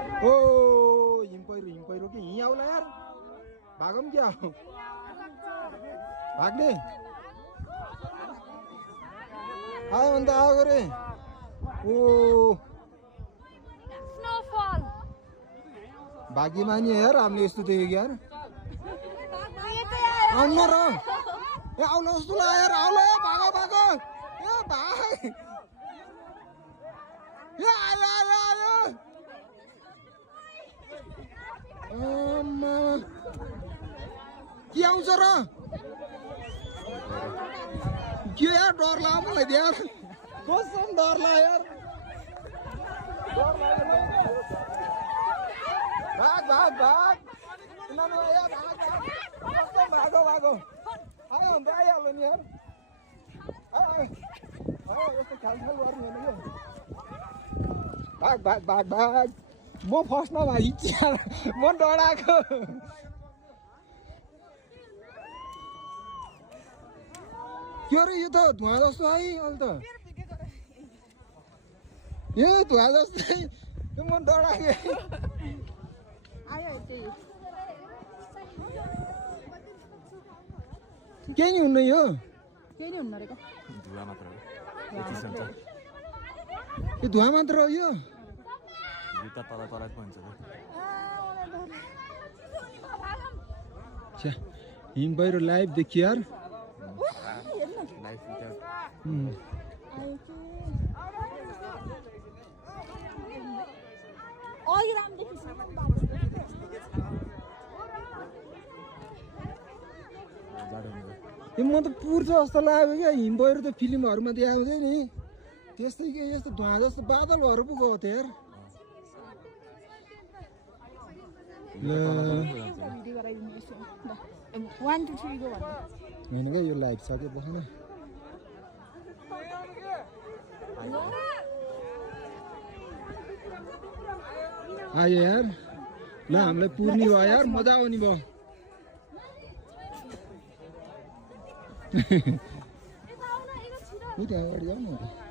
ओ हिम पहिरो कि हिँ आउला यार भागौँ क्या भाग्ने आयो अन्त आएको रे ओ स्नोफॉल भाग्यमानी यार हामीले यस्तो देखेको यार आउनु र ए आउला जस्तो लाग्यो यार आउला भागो भागो ए भाग ए आयो आयो आयो के आउँछ र के यार डर लाग्यो मलाई यार कसम डर लाग्यो यार भाग भाग भाग भाग भागो भागो आयो अन्त आइहाल्यो नि यार यस्तो ख्यालख्याल गर्नु होइन क्या भाग भाग भाग भाग म फर्स्टमा भाइ म डराएको के अरे यो त धुवा जस्तो है अहिले त यो धुवा जस्तै म डराएको केही नि हुन्न यो केही नि हुन्न रहेको धुवा मात्र हो यो धुवा मात्र हो यो जुत्ता तल तल भन्छ हिम पहिरो लाइभ देखियो यार म त पुर्छ जस्तो लाग्यो क्या हिम पहिरो त फिल्महरूमा देखाउँथ्यो नि त्यस्तै के यस्तो धुवा जस्तो बादलहरू पो गएको थियो यार होइन क्या यो लाइभ सक्यो बसेन आयो यार ल हामीलाई पुर्नी भयो यार मजा आउने भयो अगाडि जाऊ न